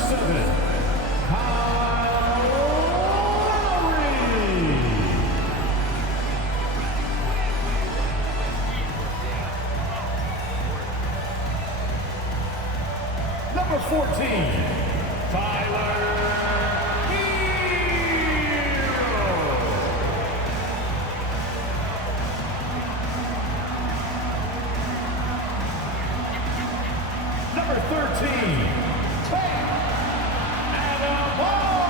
7, Kyle Lowry. Number 14, Tyler Hero. Number 13, Bam Adebayo.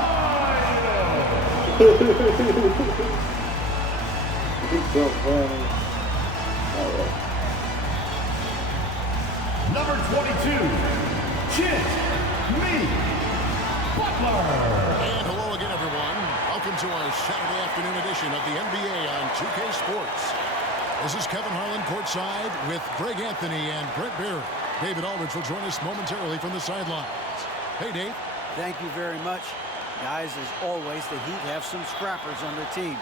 It's so funny. Number 22, Chit Me Butler. And hello again, everyone. Welcome to our Saturday afternoon edition of the NBA on 2K Sports. This is Kevin Harlan courtside with Greg Anthony and Brett Beard. David Aldridge will join us momentarily from the sidelines. Hey, Dave. Thank you very much. Guys, as always, the Heat have some scrappers on their team.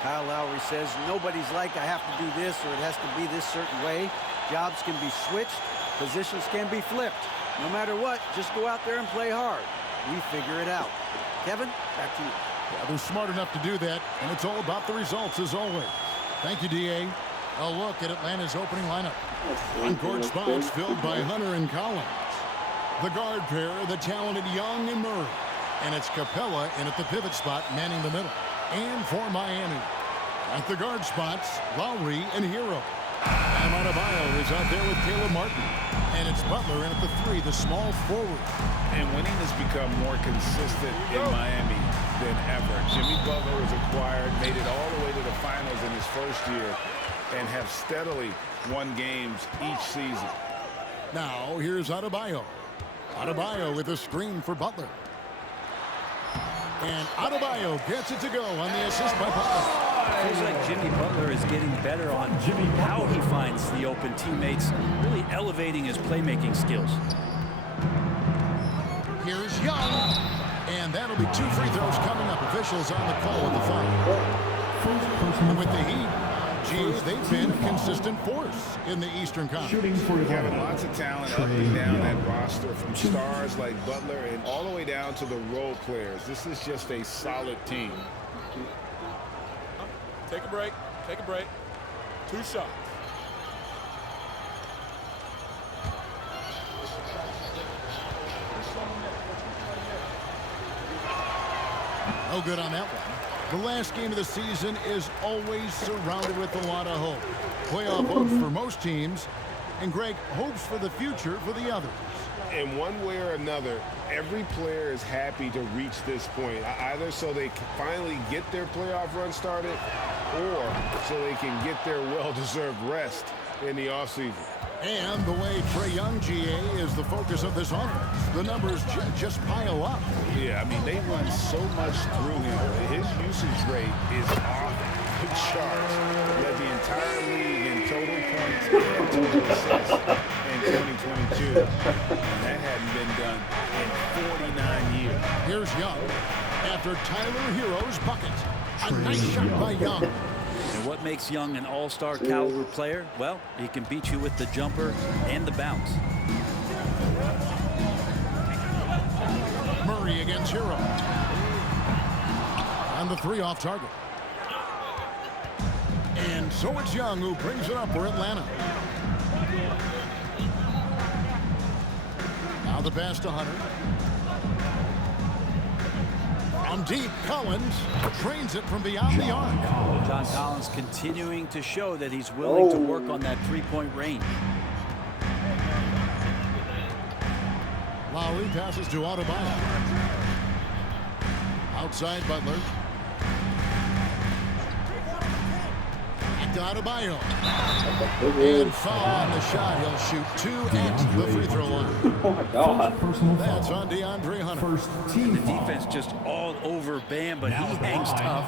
Kyle Lowry says, nobody's like, I have to do this or it has to be this certain way. Jobs can be switched. Positions can be flipped. No matter what, just go out there and play hard. We figure it out. Kevin, back to you. Yeah, they're smart enough to do that, and it's all about the results as always. Thank you, D.A. A look at Atlanta's opening lineup. On-court spots filled by Hunter and Collins. The guard pair, the talented Young and Murray. And it's Capella in at the pivot spot, manning the middle. And for Miami, at the guard spots, Lowry and Hero. And Adebayo is out there with Caleb Martin. And it's Butler in at the 3, the small forward. And winning has become more consistent in Miami than ever. Jimmy Butler was acquired, made it all the way to the finals in his first year, and have steadily won games each season. Now, here's Adebayo. Adebayo with a screen for Butler. And Adebayo gets it to go on the assist by Butler. Feels like Jimmy Butler is getting better on how he finds the open teammates, really elevating his playmaking skills. Here's Young. And that'll be 2 free throws coming up. Officials on the call of the foul. And with the Heat, geez, they've been a consistent force in the Eastern Conference. Shooting for Having lots of talent up and down that roster, from stars like Butler and all the way down to the role players. This is just a solid team. Take a break. Take a break. 2 shots. No good on that one. The last game of the season is always surrounded with a lot of hope. Playoff hopes for most teams, and Greg, hopes for the future for the others. In one way or another, every player is happy to reach this point, either so they can finally get their playoff run started or so they can get their well-deserved rest in the offseason. And the way Trae Young, GA, is the focus of this offense. The numbers just pile up. Yeah, I mean, they run so much through him. His usage rate is off the charts. Led the entire league in total points and total assists in 2022. And that hadn't been done in 49 years. Here's Young after Tyler Hero's bucket. A nice shot by Young. And what makes Young an all-star caliber player? Well, he can beat you with the jumper and the bounce. Murray against Hero. And the 3 off target. And so it's Young who brings it up for Atlanta. Now the pass to Hunter. On deep, Collins trains it from beyond the arc. John Collins continuing to show that he's willing to work on that 3-point range. Lowry passes to Adebayo. Outside Butler. Back to Adebayo. And foul on the shot. He'll shoot 2 at the free throw line. Oh my God. That's on DeAndre Hunter. First team The defense just all over Bam, but he hangs tough.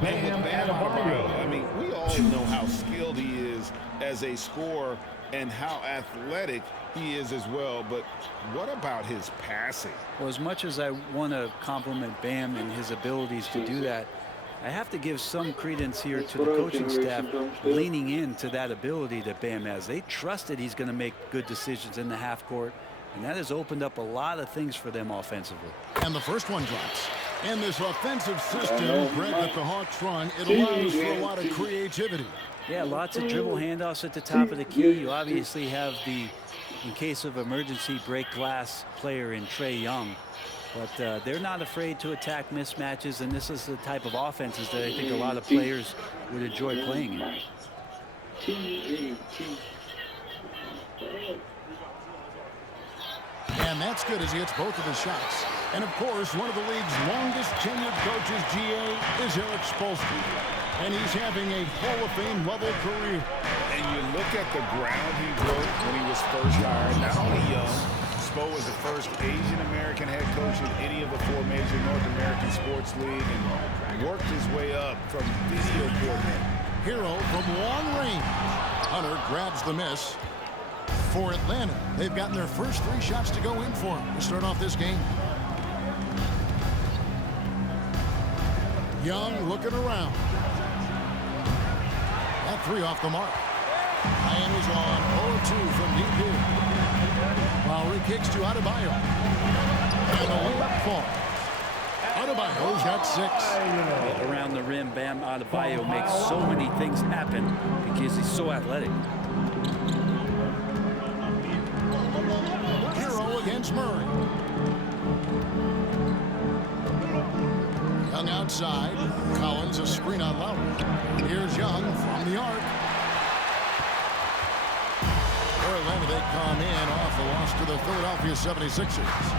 Bam Adebayo. I mean, we all know how skilled he is as a scorer and how athletic he is as well. But what about his passing? Well, as much as I want to compliment Bam and his abilities to do that, I have to give some credence here to the coaching staff leaning into that ability that Bam has. They trust that he's going to make good decisions in the half court, And that has opened up a lot of things for them offensively. And the first one drops. And this offensive system, Greg, that the Hawks run, it allows for a lot of creativity. Yeah, lots of dribble handoffs at the top of the key. You obviously have the, in case of emergency, break glass player in Trae Young. But they're not afraid to attack mismatches, and this is the type of offenses that I think a lot of players would enjoy playing in. And that's good as he hits both of his shots. And, of course, one of the league's longest tenured coaches, GA, is Eric Spoelstra. And he's having a Hall of Fame level career. And you look at the ground he broke when he was first hired. Not only young, Spo was the first Asian-American head coach in any of the 4 major North American sports leagues and worked his way up from video coordinator. Hero from long range. Hunter grabs the miss. For Atlanta, they've gotten their first 3 shots to go in for them to start off this game. Young looking around. That 3 off the mark. Miami's on 0-2 from deep here. Lowry kicks to Adebayo. And the layup falls. Adebayo's got 6. Around the rim, Bam Adebayo makes so many things happen because he's so athletic. Hero against Murray. Young outside. Collins a screen on Lowry. Here's Young from the arc. For Atlanta, they come in off a loss to the Philadelphia 76ers.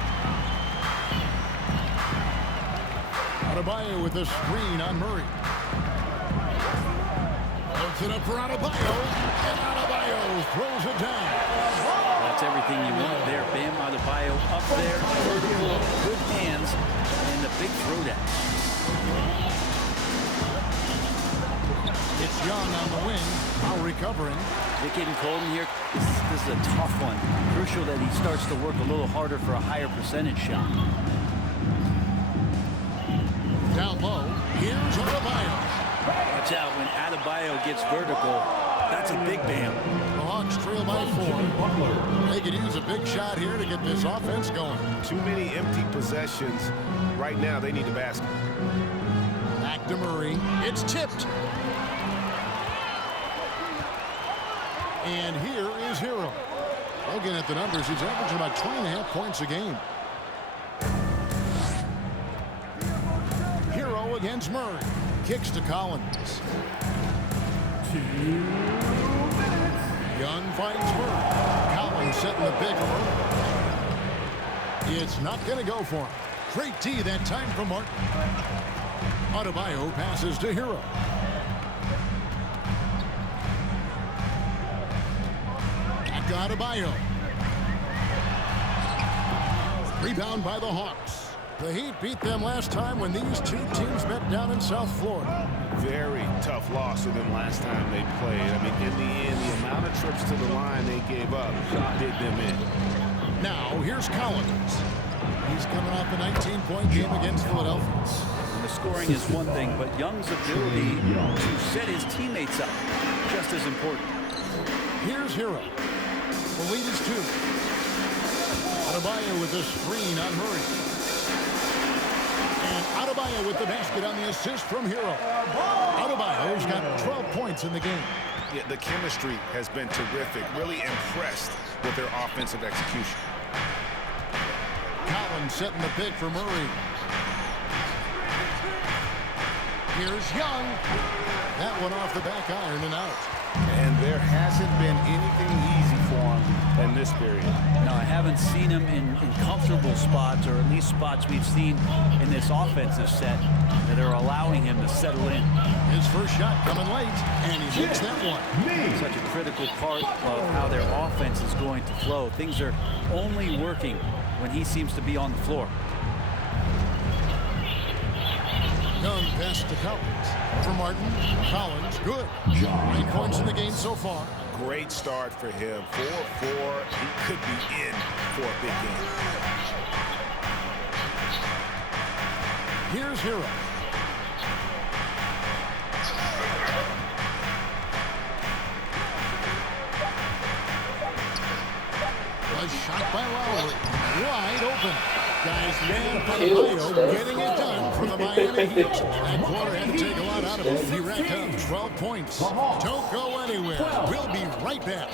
Adebayo with a screen on Murray. Puts it up for Adebayo. And Adebayo throws it down. That's everything you want there. Bam Adebayo up there, vertical, good hands, and the big throwdown. It's Young on the wing. Now recovering. They're getting cold in here. This is a tough one. Crucial that he starts to work a little harder for a higher percentage shot. Down low. Here's Adebayo. Watch out when Adebayo gets vertical. That's a big Bam. The Hawks trail by 4. They could use a big shot here to get this offense going. Too many empty possessions. Right now, they need a basket. Back to Murray. It's tipped. And here is Hero. Looking at the numbers, he's averaging about 20.5 points a game. Hero against Murray. Kicks to Collins. 2 minutes. Young finds Murray. Collins setting the big for Murray. It's not going to go for him. Great D that time from Martin. Adebayo passes to Hero. Back to Adebayo. Rebound by the Hawks. The Heat beat them last time when these 2 teams met down in South Florida. Very tough loss for them last time they played. I mean, in the end, the amount of trips to the line they gave up did them in. Now, here's Collins. He's coming off a 19-point game against Philadelphia. And the scoring is one thing, but Young's ability to set his teammates up just as important. Here's Hero. The lead is 2. Adebayo with the screen on Murray. And Adebayo with the basket on the assist from Hero. Adebayo's got 12 points in the game. Yeah, the chemistry has been terrific. Really impressed with their offensive execution. Collins setting the pick for Murray. Here's Young. That one off the back iron and out. And there hasn't been anything easy for him in this period. No, I haven't seen him in comfortable spots, or at least spots we've seen in this offensive set that are allowing him to settle in. His first shot coming late, and he hits that one. Such a critical part of how their offense is going to flow. Things are only working when he seems to be on the floor. Young pass to Collins. For Martin. Collins, good. 9 points in the game so far. Great start for him. 4-4. He could be in for a big game. Here's Hero. A shot Blocked by Lowry. Wide open. Guys, man, Adebayo getting it done for the Miami Heat. That quarter had to take a lot out of him. He racked up 12 points. Don't go anywhere. We'll be right back.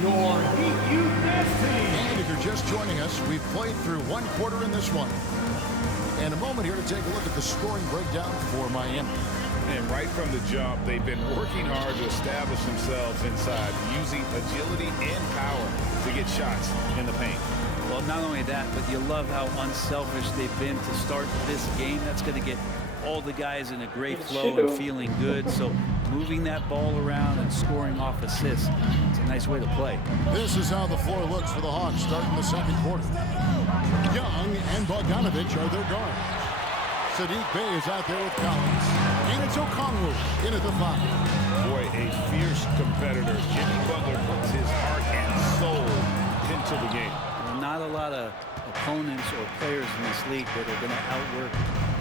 Your Heat Youth Dance Team. And if you're just joining us, we've played through one quarter in this one. And a moment here to take a look at the scoring breakdown for Miami. And right from the jump, they've been working hard to establish themselves inside, using agility and power to get shots in the paint. Well, not only that, but you love how unselfish they've been to start this game. That's going to get all the guys in a great flow and feeling good. So moving that ball around and scoring off assists, it's a nice way to play. This is how the floor looks for the Hawks starting the second quarter. Young and Bogdanovich are their guards. Sadiq Bey is out there with Collins. And it's Okongwu in at the 5. Boy, a fierce competitor. Jimmy Butler puts his heart and soul into the game. Well, not a lot of opponents or players in this league that are going to outwork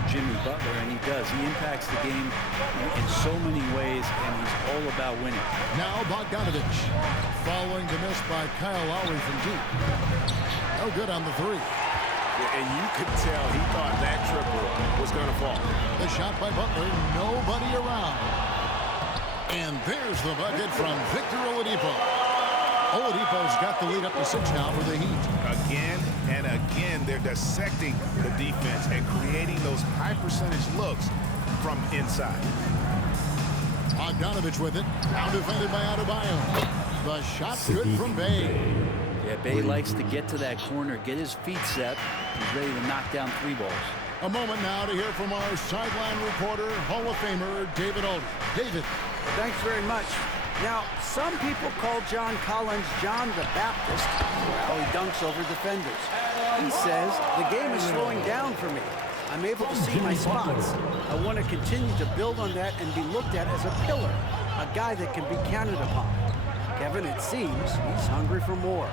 Jimmy Butler, and he does. He impacts the game in so many ways, and he's all about winning. Now Bogdanovich following the miss by Kyle Lowry from deep. No good on the 3. And you could tell he thought that triple was going to fall. The shot by Butler, nobody around. And there's the bucket from Victor Oladipo. Oladipo's got the lead up to 6 now for the Heat. Again and again, they're dissecting the defense and creating those high percentage looks from inside. Bogdanovich with it. Now defended by Adebayo. The shot good from Bey. Yeah, Bey likes to get to that corner, get his feet set. He's ready to knock down 3 balls. A moment now to hear from our sideline reporter, Hall of Famer David Alden. David. Thanks very much. Now, some people call John Collins John the Baptist. Well, he dunks over defenders. He says, the game is slowing down for me. I'm able to see my spots. I want to continue to build on that and be looked at as a pillar, a guy that can be counted upon. Kevin, it seems he's hungry for more.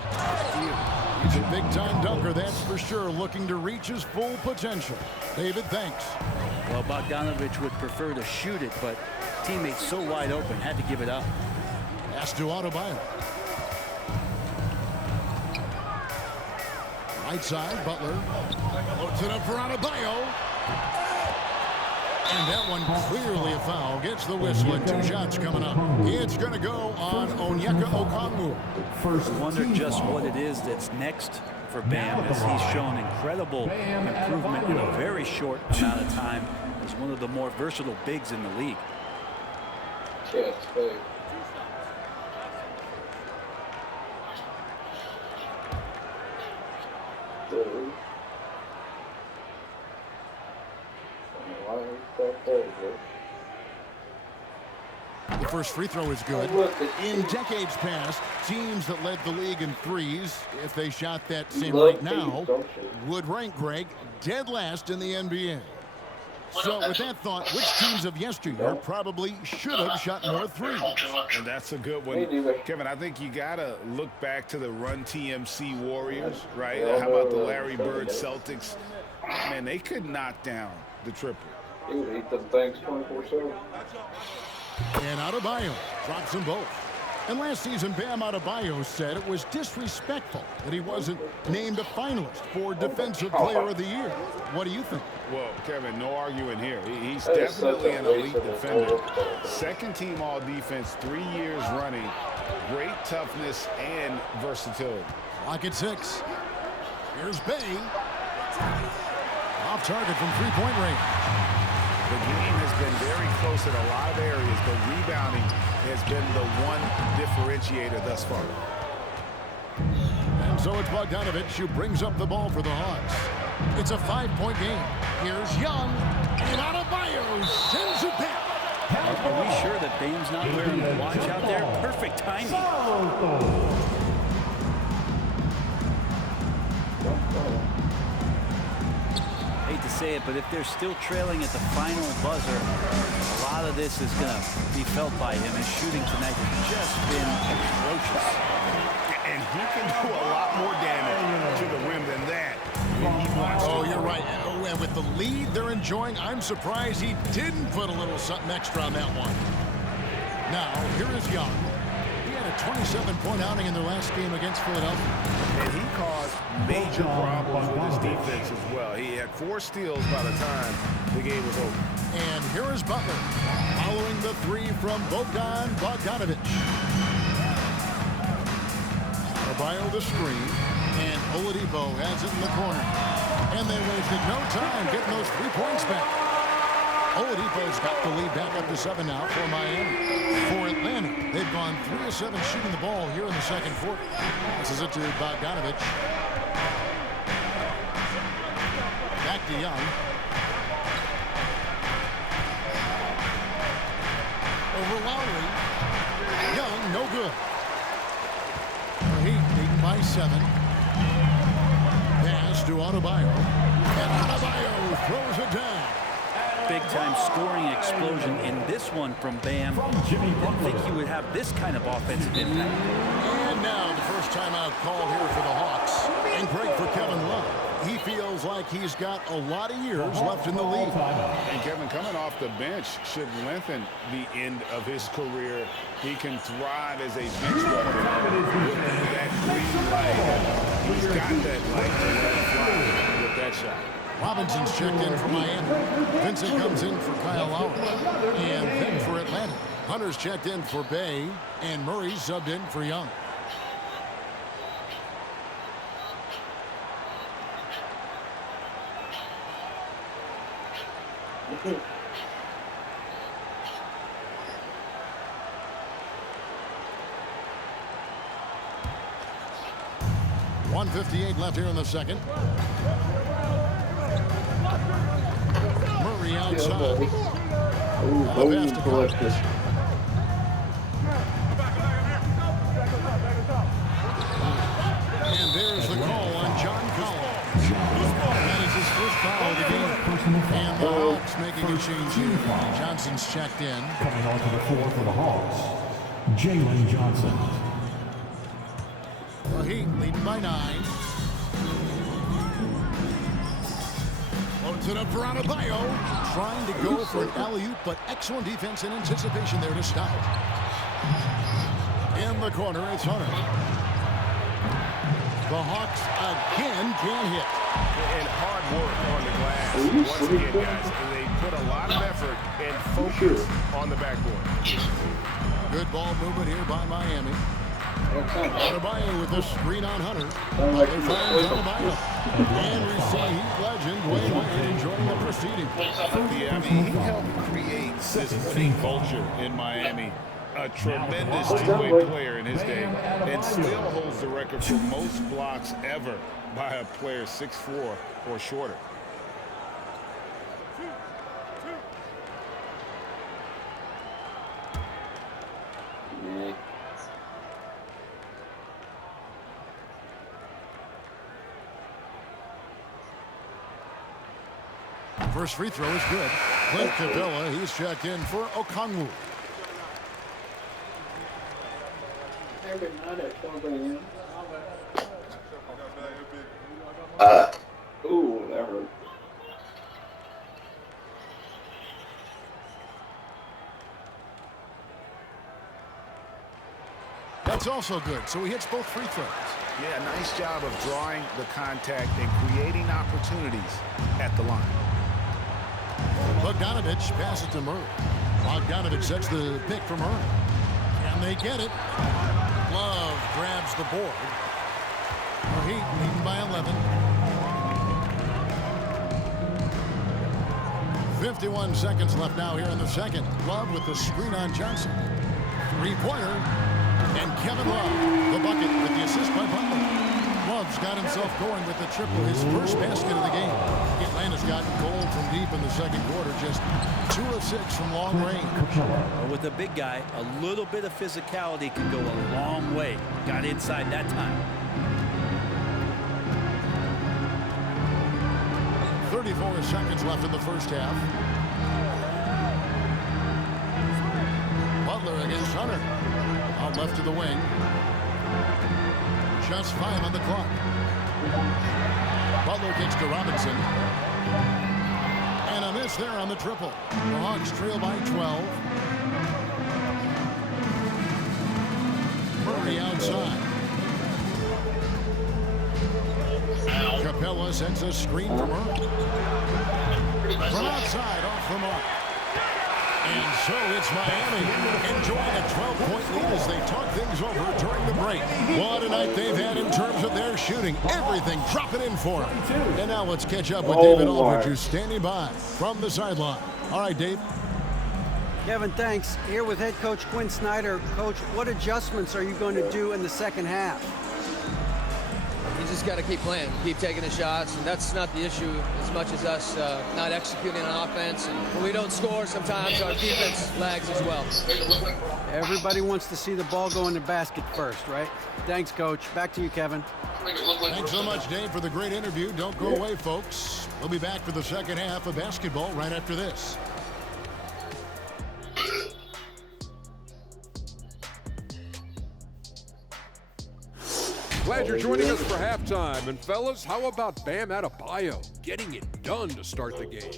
He's a big-time dunker, that's for sure, looking to reach his full potential. David, thanks. Well, Bogdanovich would prefer to shoot it, but teammates so wide open, had to give it up. Pass to Adebayo. Right side, Butler. Loads it up for Adebayo. And that one clearly a foul. Gets the whistle and 2 shots coming up. It's going to go on Onyeka Okongwu. I wonder just what it is that's next for Bam, as he's shown incredible improvement in a very short amount of time. He's one of the more versatile bigs in the league. Yes, babe. The first free throw is good. In decades past, teams that led the league in threes, if they shot that same rate now, would rank, Greg, dead last in the NBA. So with that thought, which teams of yesteryear probably should have shot more threes? And that's a good one. Kevin, I think you got to look back to the Run TMC Warriors, right? How about the Larry Bird Celtics? Man, they could knock down the triple. He would eat them things 24/7. And Adebayo drops them both. And last season, Bam Adebayo said it was disrespectful that he wasn't named a finalist for Defensive Player of the Year. What do you think? Well, Kevin, no arguing here. He's definitely an elite defender. Second team all defense, 3 years running. Great toughness and versatility. Clock at 6. Here's Bey. Off target from three-point range. The game has been very close in a lot of areas, but rebounding has been the one differentiator thus far. And so it's Bogdanovich who brings up the ball for the Hawks. It's a 5-point game. Here's Young, and Adebayo sends it back. Are we sure that Bam's not wearing a watch out there? Perfect timing. Hey, hate to say it, but if they're still trailing at the final buzzer, a lot of this is going to be felt by him. His shooting tonight has just been atrocious. And he can do a lot more damage to the rim than that when he wants to. Oh, you're right. And with the lead they're enjoying, I'm surprised he didn't put a little something extra on that one. Now, here is Young. He had a 27-point outing in their last game against Philadelphia. And he caused major problems with his defense as well. He had 4 steals by the time the game was over. And here is Butler, following the 3 from Bogdanovic. Adebayo the screen, and Oladipo has it in the corner. And they wasted no time getting those 3 points back. Oladipo's got the lead back up to 7 now for Miami. For Atlanta, they've gone 3 of 7 shooting the ball here in the second quarter. This is it to Bogdanovic. Back to Young. Over Lowry. Young, no good. Heat leading by 7. Pass to Adebayo. And Adebayo throws it down. Big-time scoring explosion in this one from Bam. Didn't think he would have this kind of offensive impact. And now the first timeout called here for the Hawks. And great for Kevin Love. He feels like he's got a lot of years left in the league. And Kevin, coming off the bench should lengthen the end of his career. He can thrive as a bench warmer with that green light. He's got that light to let it fly with that shot. Robinson's checked in for Miami. Vincent comes in for Kyle Lowry. And then for Atlanta. Hunter's checked in for Bay. And Murray subbed in for Young. .158 left here in the second. Murray outside. Boom collected. And there's the call on John Collins. That is his first foul of the game. And the Hawks making a change here. Johnson's checked in. Coming onto the floor for the Hawks, Jalen Johnson. The Heat leading by 9. Loads it up for Adebayo. Trying to go for an alley-oop, but excellent defense and anticipation there to stop it. In the corner, it's Hunter. The Hawks again can't hit. And hard work on the glass. Once again, guys, they put a lot of effort and focus on the backboard. Good ball movement here by Miami. Adebayo with the screen on Hunter. Like They find Adebayo. And we see Heat legend Dwayne Wade enjoying the proceeding. Yeah, I mean, he helped create this winning culture in Miami. A tremendous two-way player in his day, and still holds the record for most blocks ever by a player 6'4" or shorter. First free throw is good. Clint Capella, he's checked in for Okongwu. Ooh, that hurt. That's also good, so he hits both free throws. Yeah, nice job of drawing the contact and creating opportunities at the line. Bogdanovic passes to Murray. Bogdanovic sets the pick for Murray. And they get it. Love grabs the board. The Heat leading by 11. 51 seconds left now here in the second. Love with the screen on Johnson. Three-pointer. And Kevin Love, the bucket with the assist by Butler. Love's got himself going with the triple, his first basket of the game. Atlanta's gotten cold from deep in the second quarter, just 2 of 6 from long range. Well, with a big guy, a little bit of physicality can go a long way. Got inside that time. 34 seconds left in the first half. Butler against Hunter. Out left to the wing. Just 5 on the clock. Butler kicks to Robinson. And a miss there on the triple. The Hawks trail by 12. Murray outside. Capella sends a screen for Murray. From outside, off the mark. And so it's Miami enjoying a 12-point lead as they talk things over during the break. What a night they've had in terms of their shooting. Everything dropping in for them. And now let's catch up with David Aldridge, who's standing by from the sideline. All right, Dave. Kevin, thanks. Here with head coach Quinn Snyder. Coach, what adjustments are you going to do in the second half? You just got to keep playing, keep taking the shots, and that's not the issue as much as us not executing on offense. And when we don't score, sometimes our defense lags as well. Everybody wants to see the ball go in the basket first, right? Thanks, Coach. Back to you, Kevin. Thanks so much, Dave, for the great interview. Don't go away, folks. We'll be back for the second half of basketball right after this. Glad you're joining us for halftime. And fellas, how about Bam Adebayo getting it done to start the game?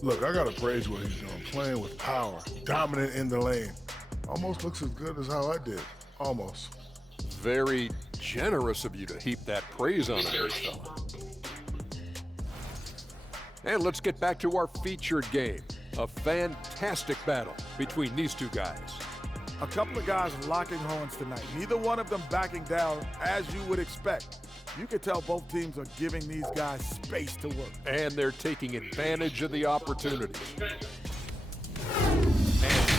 Look, I gotta praise what he's doing. Playing with power, dominant in the lane. Almost looks as good as how I did. Almost. Very generous of you to heap that praise on him, fella. And let's get back to our featured game. A fantastic battle between these two guys. A couple of guys locking horns tonight. Neither one of them backing down as you would expect. You can tell both teams are giving these guys space to work. And they're taking advantage of the opportunities. And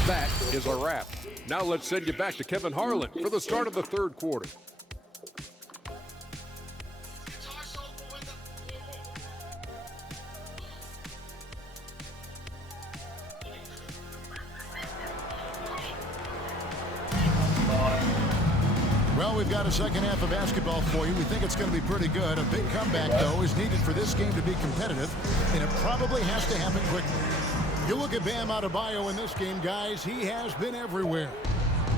that is a wrap. Now let's send you back to Kevin Harlan for the start of the third quarter. Well, we've got a second half of basketball for you. We think it's going to be pretty good. A big comeback, though, is needed for this game to be competitive, and it probably has to happen quickly. You look at Bam Adebayo in this game, guys, he has been everywhere.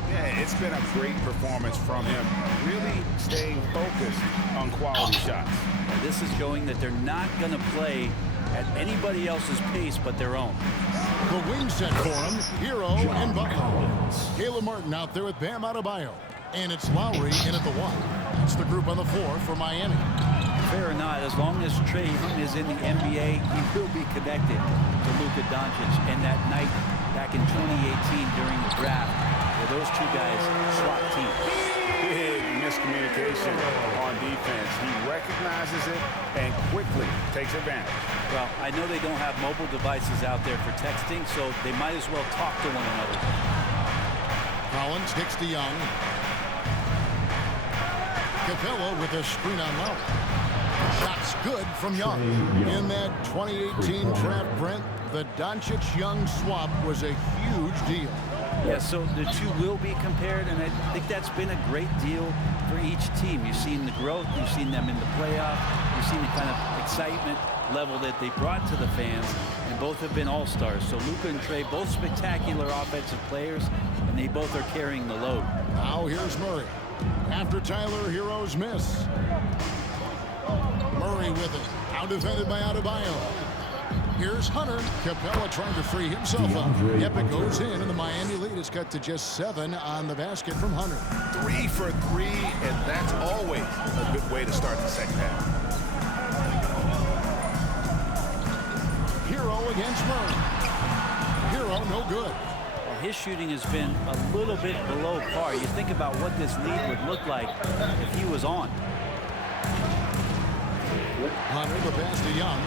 Yeah, it's been a great performance from him. Really staying focused on quality shots. And this is showing that they're not going to play at anybody else's pace but their own. The wing set for him, Hero and Butler. Caleb Martin out there with Bam Adebayo. And it's Lowry in at the 1. That's the group on the 4 for Miami. Fair or not, as long as Trae Young is in the NBA, he will be connected to Luka Doncic. And that night back in 2018 during the draft, where those two guys swapped teams. Big miscommunication on defense. He recognizes it and quickly takes advantage. Well, I know they don't have mobile devices out there for texting, so they might as well talk to one another. Collins kicks to Young. Capella with a screen on Lowry. Shots good from Young. In that 2018 draft, Brent, the Doncic-Young swap was a huge deal. Yeah, so the two will be compared, and I think that's been a great deal for each team. You've seen the growth, you've seen them in the playoff, you've seen the kind of excitement level that they brought to the fans, and both have been all-stars. So Luka and Trae, both spectacular offensive players, and they both are carrying the load. Now here's Murray. After Tyler Hero's miss. Murray with it. Out defended by Adebayo. Here's Hunter. Capella trying to free himself up. Yep, it goes in, and the Miami lead is cut to just 7 on the basket from Hunter. 3 for 3, and that's always a good way to start the second half. Hero against Murray. Hero, no good. His shooting has been a little bit below par. You think about what this lead would look like if he was on. Hunter, the pass to Young.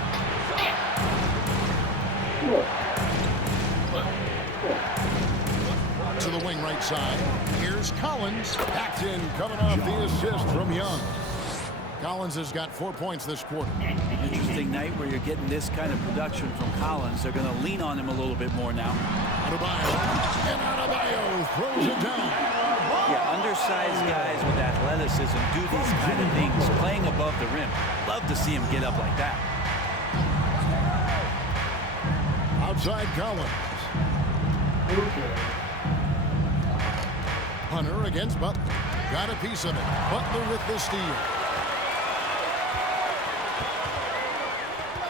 To the wing right side. Here's Collins. Backed in, coming off the assist from Young. Collins has got 4 points this quarter. Interesting night where you're getting this kind of production from Collins. They're going to lean on him a little bit more now. Adebayo. And Adebayo throws it down. Yeah, undersized guys with athleticism do these kind of things, playing above the rim. Love to see him get up like that. Outside Collins. Hunter against Butler. Got a piece of it. Butler with the steal.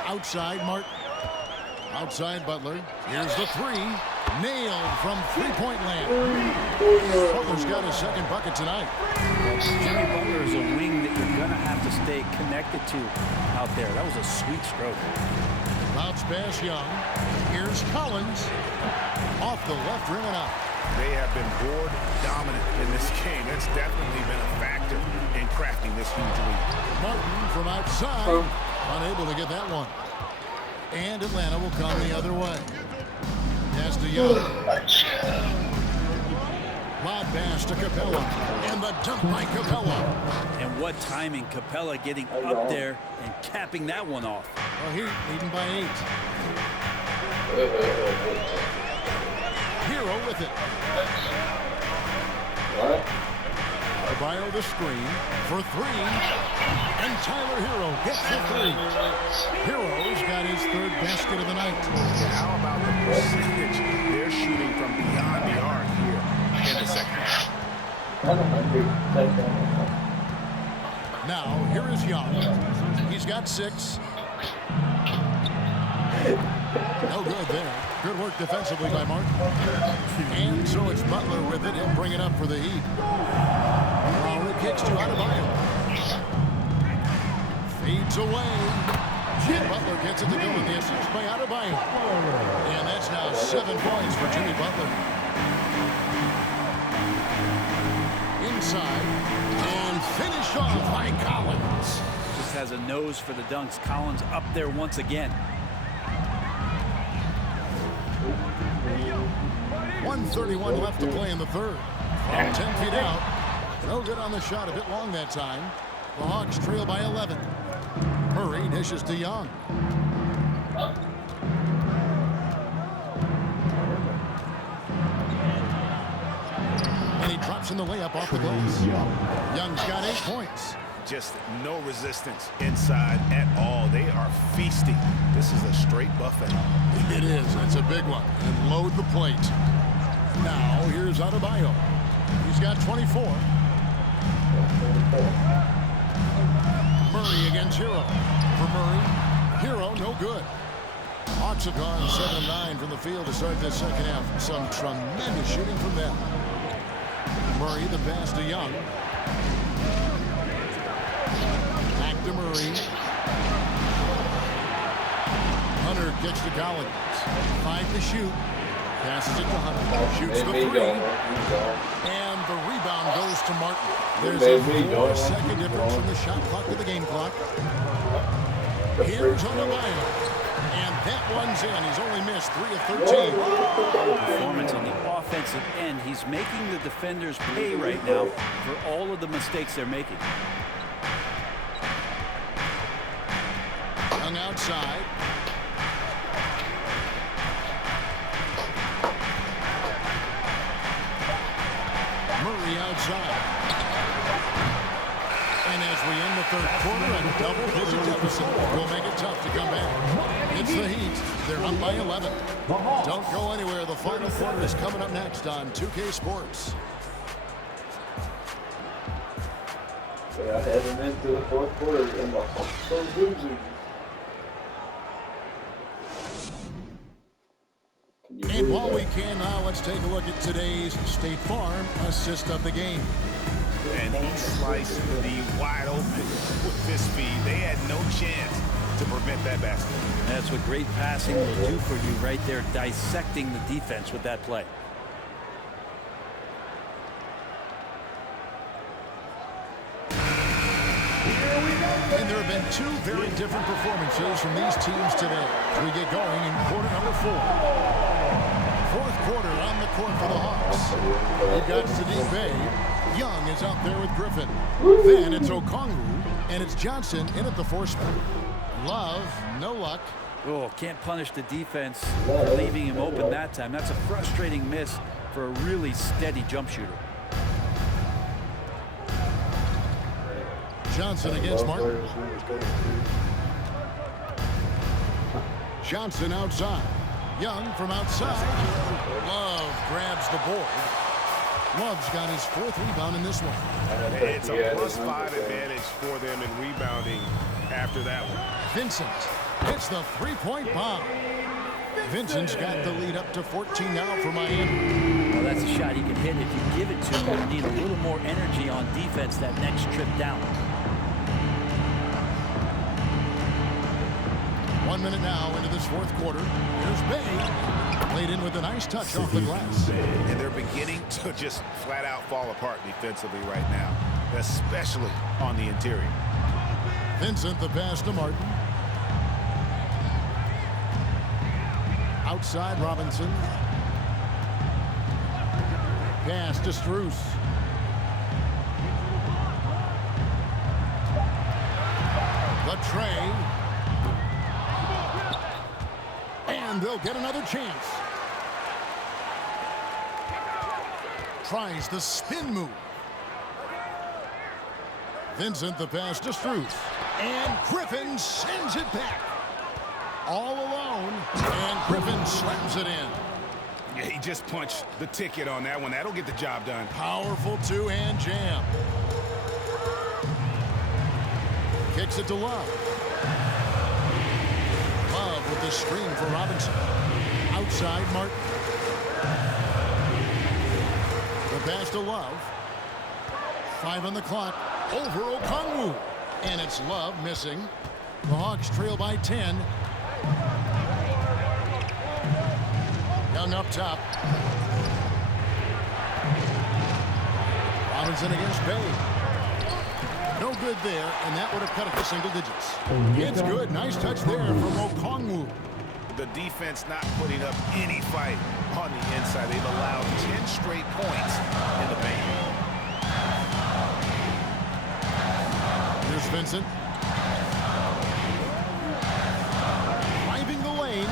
Outside Martin. Outside Butler. Here's the three. Nailed from three-point land. Butler's got his second bucket tonight. Jimmy Butler is a wing that you're going to have to stay connected to out there. That was a sweet stroke. Bounce pass Young. Here's Collins. Off the left rim and out. They have been board dominant in this game. That's definitely been a factor in crafting this huge lead. Martin from outside. Unable to get that one. And Atlanta will come the other way. Pass to Young. Lob pass to Capella. And the dunk by Capella. And what timing, Capella getting up there and capping that one off. Well, Heat leading by 8. Hero with it. Bio the screen for 3. And Tyler Hero gets the 3. Hero's got his third basket of the night. How about the percentage they're shooting from beyond the arc here in the second half? Now, here is Young. He's got 6. No good there. Good work defensively by Martin. And so it's Butler with it. He'll bring it up for the Heat. Lowry kicks to Adebayo. Feeds away. Butler gets it to go with the assist by Adebayo. And that's now 7 points for Jimmy Butler. Inside. And finished off by Collins. Just has a nose for the dunks. Collins up there once again. 1:31 left to play in the third. From 10 feet out. No good on the shot. A bit long that time. The Hawks trail by 11. Murray dishes to Young. And he drops in the layup off the glass. Young's got 8 points. Just no resistance inside at all. They are feasting. This is a straight buffet. It is. It's a big one. And load the plate. Now, here's Adebayo. He's got 24. Murray against Hero. For Murray. Hero, no good. Hawks have gone 7-9 from the field to start this second half. Some tremendous shooting from them. Murray, the pass to Young. Back to Murray. Hunter kicks to Collins. 5 to shoot. Passes it to Hunter. Shoots the 3. And the rebound goes to Martin. There's a 4-second difference from the shot clock to the game clock. Here's Adebayo. And that one's in. He's only missed 3 of 13. Performance on the offensive end. He's making the defenders pay right now for all of the mistakes they're making. Young outside. Murray outside. And as we end the third quarter, a double-digit deficit will make it tough to come back. It's the Heat. They're up by 11. Don't go anywhere. The final quarter is coming up next on 2K Sports. Yeah, heading into the fourth quarter, and the Hawks are losing. And while we can now, let's take a look at today's State Farm assist of the game. And he sliced the wide open with his speed. They had no chance to prevent that basket. That's what great passing will do for you right there, dissecting the defense with that play. And there have been 2 very different performances from these teams today as we get going in quarter number 4. Fourth quarter on the court for the Hawks. We've got Sadiq Bey. Young is out there with Griffin. Then it's Okongwu, and it's Johnson in at the 4 spot. Love, no luck. Oh, can't punish the defense for leaving him open that time. That's a frustrating miss for a really steady jump shooter. Johnson against Martin. Johnson outside. Young from outside. Love grabs the board. Love's got his 4th rebound in this one. It's a +5 advantage for them in rebounding after that one. Vincent hits the three-point bomb. Vincent's got the lead up to 14 now for Miami. Well, that's a shot he can hit if you give it to him. You need a little more energy on defense that next trip down. 1 minute now into this 4th quarter. Here's Bay. Laid in with a nice touch off the glass. And they're beginning to just flat out fall apart defensively right now, especially on the interior. Vincent the pass to Martin. Outside Robinson. Pass to Strus. The tray. And they'll get another chance. Tries the spin move. Vincent the pass to Strus. And Griffin sends it back. All alone. And Griffin slams it in. Yeah, he just punched the ticket on that one. That'll get the job done. Powerful two-hand jam. Kicks it to Love. Love with the screen for Robinson. Outside Martin. The pass to Love. 5 on the clock. Over Okongwu. And it's Love missing. The Hawks trail by 10. Young up top. Robinson against Bay. No good there, and that would have cut it to single digits. It's good. Nice touch there from Okongwu. The defense not putting up any fight on the inside. They've allowed 10 straight points in the paint. Here's Vincent. Driving the lane.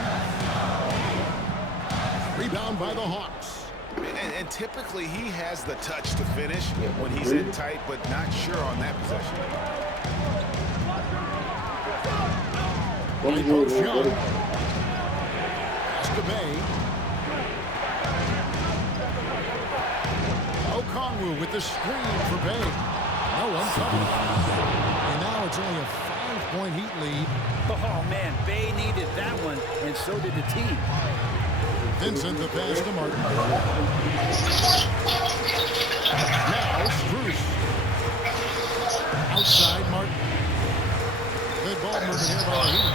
Rebound by the Hawks. And typically he has the touch to finish when he's in tight, but not sure on that possession. Right post Young. Pass to Bay. Okongwu with the screen for Bay. No one covered. And now it's only a 5-point Heat lead. Oh, man, Bay needed that one, and so did the team. Vincent the pass to Martin. Now Strus. Outside Martin. Good ball movement here by the Heat.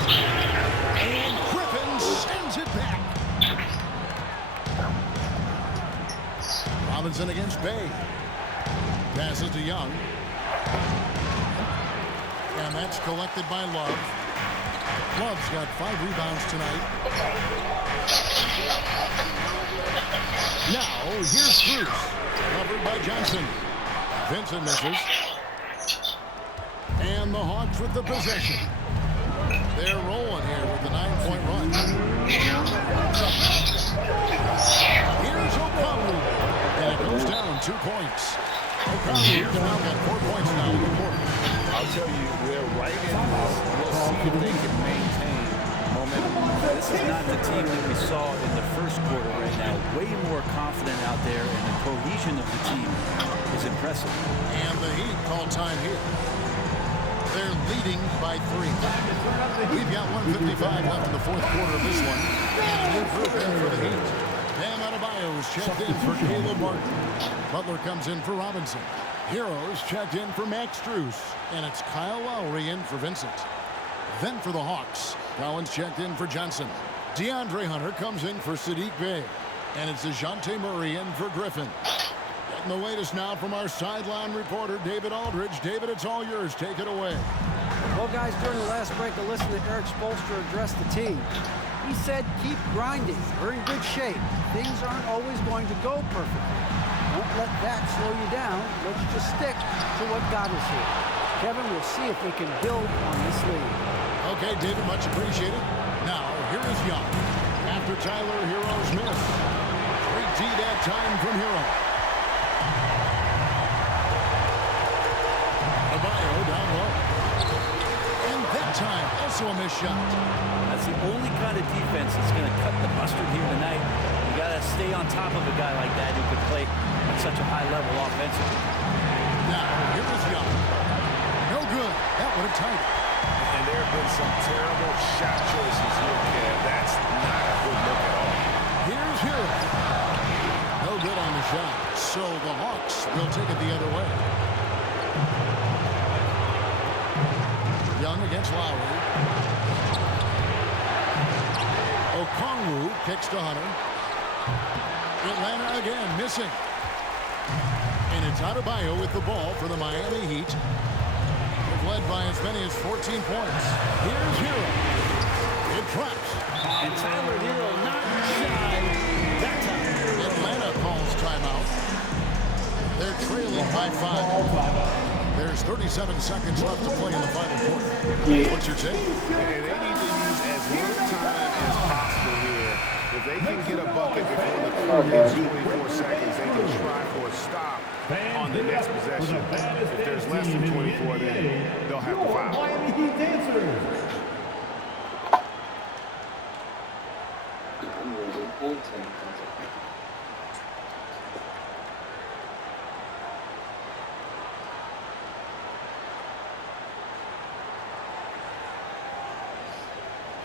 And Griffin sends it back. Robinson against Bay. Passes to Young. And that's collected by Love. Love's got 5 rebounds tonight. Now, here's Strus. Covered by Johnson. Vincent misses. And the Hawks with the possession. They're rolling here with the 9-point run. Here's Okongwu. And it goes down 2 points. Okongwu's now got 4 points now in the quarter. I'll tell you, they're right in this. We'll see if they can maintain momentum. This is not the team that we saw in the first quarter right now. Way more confident out there, and the cohesion of the team is impressive. And the Heat call time here. They're leading by 3. We've got 1:55 left in the 4th quarter of this one. And a new group in for the Heat. Bam Adebayo's checked in for Caleb Martin. Butler comes in for Robinson. Heroes checked in for Max Strus. And it's Kyle Lowry in for Vincent. Then for the Hawks, Collins checked in for Johnson. DeAndre Hunter comes in for Sadiq Bey. And it's DeJounte Murray in for Griffin. Getting the latest now from our sideline reporter, David Aldridge. David, it's all yours. Take it away. Well, guys, during the last break, I listened to Eric Spoelstra address the team. He said, keep grinding. We're in good shape. Things aren't always going to go perfectly. Don't let that slow you down. Let's just stick to what got us here. Kevin, we'll see if we can build on this lead. Okay, David, much appreciated. Now, here is Young. After Tyler Hero's miss. Great D that time from Hero. Adebayo down low. time. Also a missed shot. That's the only kind of defense that's going to cut the mustard here tonight. You got to stay on top of a guy like that who can play at such a high level offensively. Now, here is Young. No good. That would have tied it. And there have been some terrible shot choices here, Kev. That's not a good look at all. Here's Hero. No good on the shot. So the Hawks will take it the other way. Young against Lowry. Okongwu kicks to Hunter. Atlanta again missing. And it's Adebayo with the ball for the Miami Heat. They've led by as many as 14 points. Here's Hero. It traps. And Tyler Hero not shy that time. Atlanta calls timeout. They're trailing by 5. There's 37 seconds left to play in the final quarter. What's your take? And they need to use as little time as possible here. If they can get a bucket before the clock hits 24 seconds, they can try for a stop on the next possession. If there's less than 24, then they'll have to foul. Miami Heat dancers.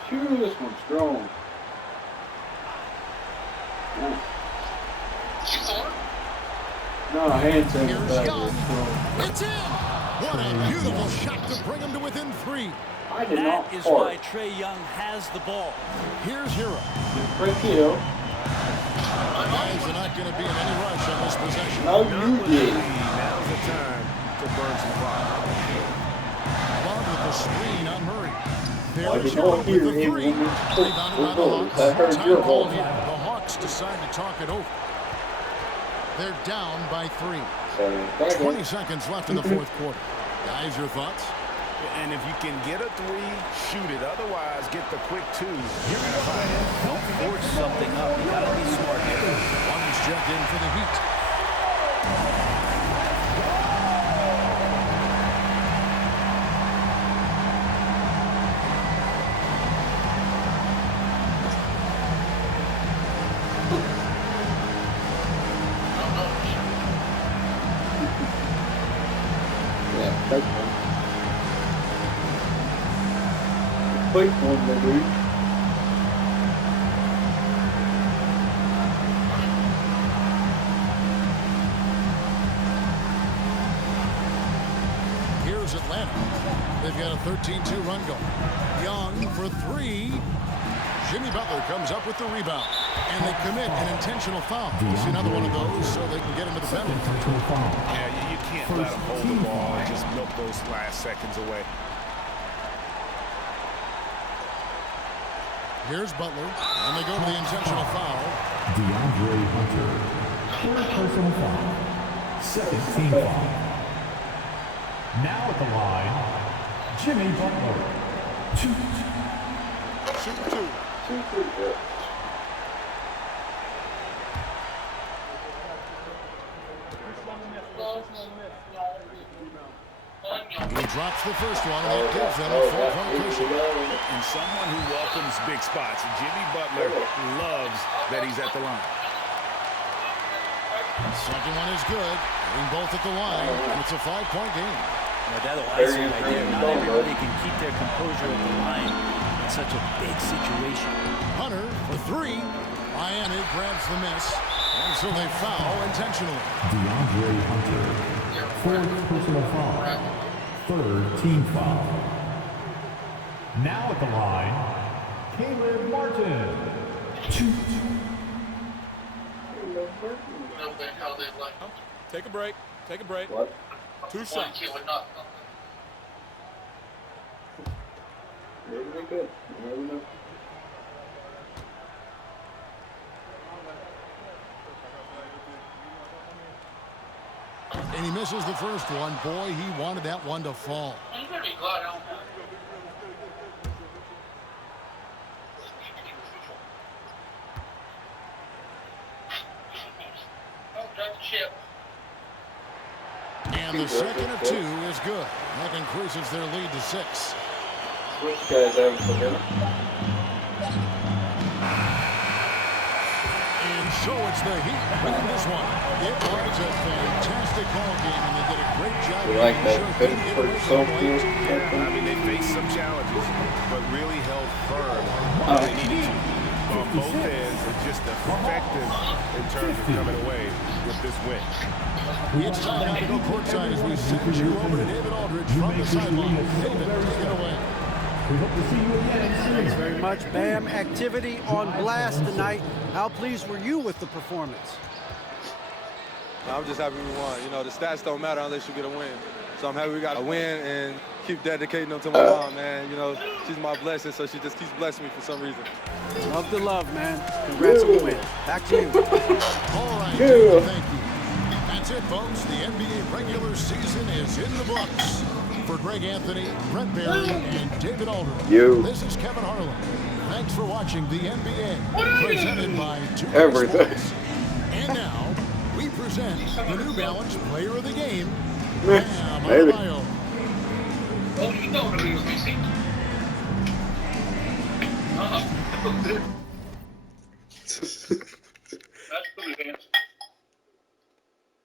Phew, this one's strong. No, hands in. Here's Young. It's in. What a beautiful shot to bring him to within 3. That is why Trae Young has the ball. Here's Hero. Quick kill. Guys are not going to be in any rush on this possession. No, you did. Now's the time to burn some clock. Love with the screen on Murray. Well, There's you Hero don't with hear the him 3. when you Rebounded by the Hawks. I heard your Time called voice. here. The Hawks decide to talk it over. They're down by 3. 20 seconds left in the fourth quarter. Guys, your thoughts? And if you can get a 3, shoot it. Otherwise, get the quick 2. You're going to find it. Don't force something up. You got to be smart here. One's checked in for the Heat. Yeah, that's one. Quick one, baby. Here's Atlanta. They've got a 13-2 run going. Young for 3. Jimmy Butler comes up with the rebound. And they commit an intentional foul. It's another one of those so they can get into the penalty. Yeah, you can't let them hold the ball and just milk those last seconds away. Here's Butler, and they go to the intentional foul. DeAndre Hunter. Third personal foul. Second team foul. Now at the line, Jimmy Butler. 2. Shoot 2. He drops the first one, and that gives them a full-point cushion. And someone who welcomes big spots. Jimmy Butler loves that he's at the line. Second one is good. Getting both at the line, and it's a 5-point game. Yeah, that'll ice it right there. Not everybody can keep their composure at the line in such a big situation. Hunter for 3. Miami grabs the miss, and so they foul intentionally. DeAndre Hunter. Fourth personal foul. Third team foul. Now at the line, Caleb Martin. 2. Take a break. Take a break. What? 2 shots. Maybe they could. You never know. And he misses the first one. Boy, he wanted that one to fall. And the second of 2 is good. That increases their lead to 6. What you guys having for dinner? And so it's the Heat winning this one. It was a fantastic ball game, and they did a great job. You like that Pittsburgh so cool? I mean, they faced some challenges, but really held firm when they needed to. On both ends, are just effective in terms of coming away with this win. It's time now to go courtside as we send you over to David Aldridge from the sideline. David, take it away. We hope to see you again soon. Thanks very much, Bam. Activity on blast tonight. How pleased were you with the performance? I'm just happy we won. You know, the stats don't matter unless you get a win. So I'm happy we got a win and keep dedicating them to my mom, man. You know, she's my blessing, so she just keeps blessing me for some reason. Love the love, man. Congrats on the win. Back to you. All right, David, thank you. That's it, folks. The NBA regular season is in the books. For Greg Anthony, Brent Barry, and David Aldridge, this is Kevin Harlan. Thanks for watching the NBA, presented by 2K Sports. And now, we present the New Balance Player of the Game, Bam Adebayo.